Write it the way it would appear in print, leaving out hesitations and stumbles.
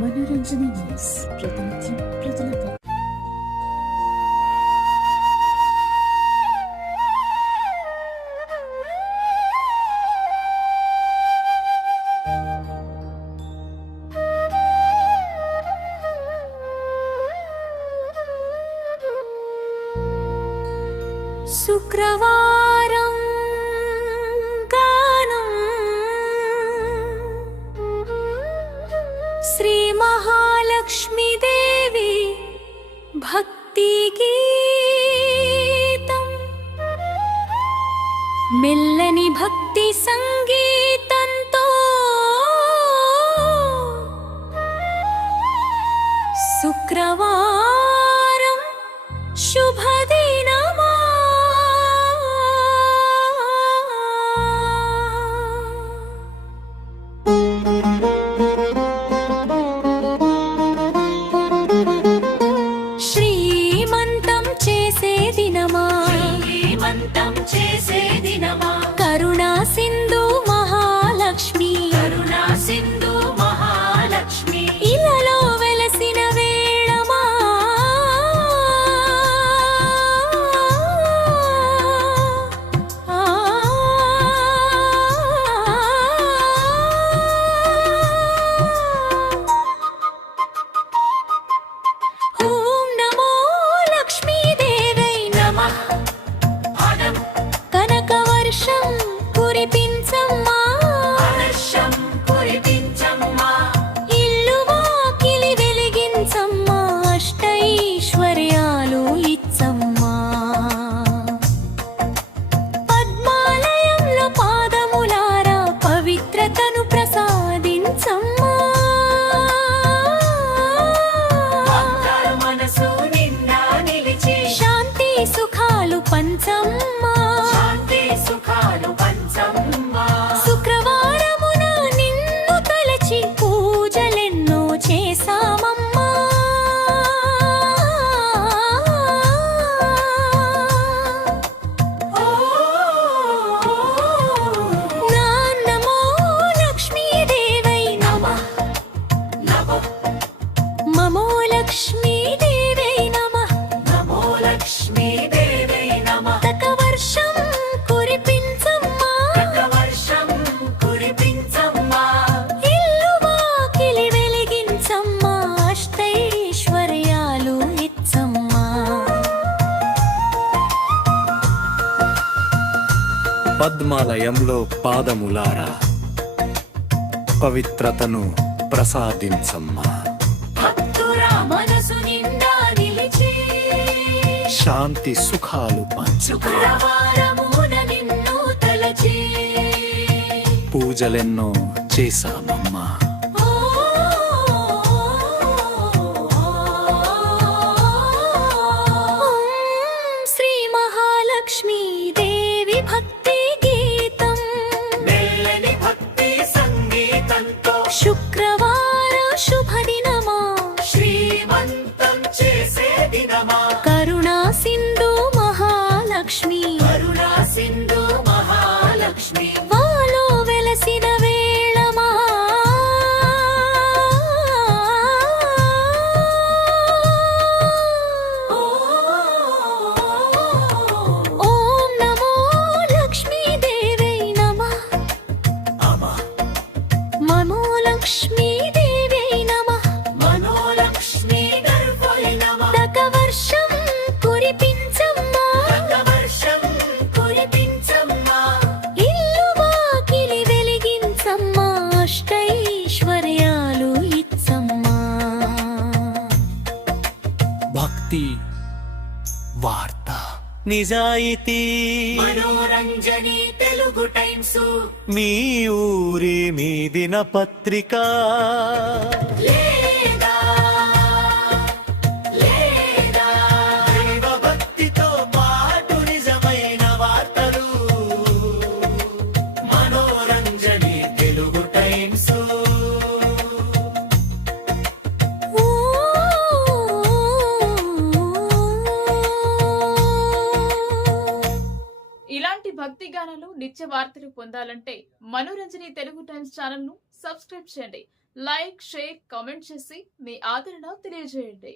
మనోరంజని న్యూస్ ప్రతినిత్యం ప్రజలతో. శుక్రవారం గానం శ్రీ మహాలక్ష్మీదేవి భక్తి గీతం, మెల్లని భక్తి సంగీతంతో శుక్రవారం శుభదినమా. శ్రీమంతం చేసే దినమా, కరుణా సింధు మహాలక్ష్మి, ఇలలో వెలసిన వేళమా. ఓం నమో లక్ష్మీదేవై నమః. కనకవర్షం కురిపించమ్మా, ఇల్లు వాకిలి వెలిగించమ్మా, అష్టైశ్వర్యాలు ఇచ్చమ్మా. పద్మాలయంలో పాదములారా పవిత్రతను ప్రసాదించమ్మా. శాంతి సుఖాలు పంచమ్మా. శుక్రవారమున నిన్ను తలచి పూజలెన్నో చేశామమ్మా. నమో లక్ష్మీదేవై నమః. మమో లక్ష్మీదేవై నమః. తకవర్షం కురిపించమ్మా, ఇల్లు వాకిలి వెలిగించమ్మా, అష్టైశ్వర్యాలు ఇచ్చమ్మా. పద్మాలయంలో పాదములారా పవిత్రతను ప్రసాదించమ్మా. భక్తురా మనసు నిండా నిలిచి శాంతి సుఖాలు పంచు. శుక్రవారమున నిన్ను తలచి పూజలెన్నో చేశామమ్మా. శ్రీ మహాలక్ష్మీ దేవి భక్తి గీతం, మెల్లని భక్తి సంగీతంతో శుక్రవార శుభదినమా, శ్రీమంతం చేసే దినమా. కరుణా సింధు మహాలక్ష్మి, వాలో వెలసిన వేళమా. ఓం నమో లక్ష్మీదేవై నమః. మమో లక్ష్మీదేవై నమః. తకవర్షం కురిపించమ్మా, ఇల్లు వాకిలి వెలిగించమ్మా, అష్టైశ్వర్యాలు ఇచ్చమ్మా. భక్తి వార్త నిజాయితీ మనోరంజని తెలుగు టైమ్స్, మీ ఊరి మీ దినపత్రిక. దైవభక్తితో పాటు నిజమైన వార్తలు, మనోరంజని తెలుగు టైమ్స్. ఇలాంటి భక్తి గానాలు నిత్య వార్తలు పొందాలంటే మనోరంజని తెలుగు టైమ్స్ ఛానల్ ను సబ్స్క్రైబ్ చేయండి. లైక్, షేర్, కామెంట్ చేసి మీ ఆదరణ తెలియజేయండి.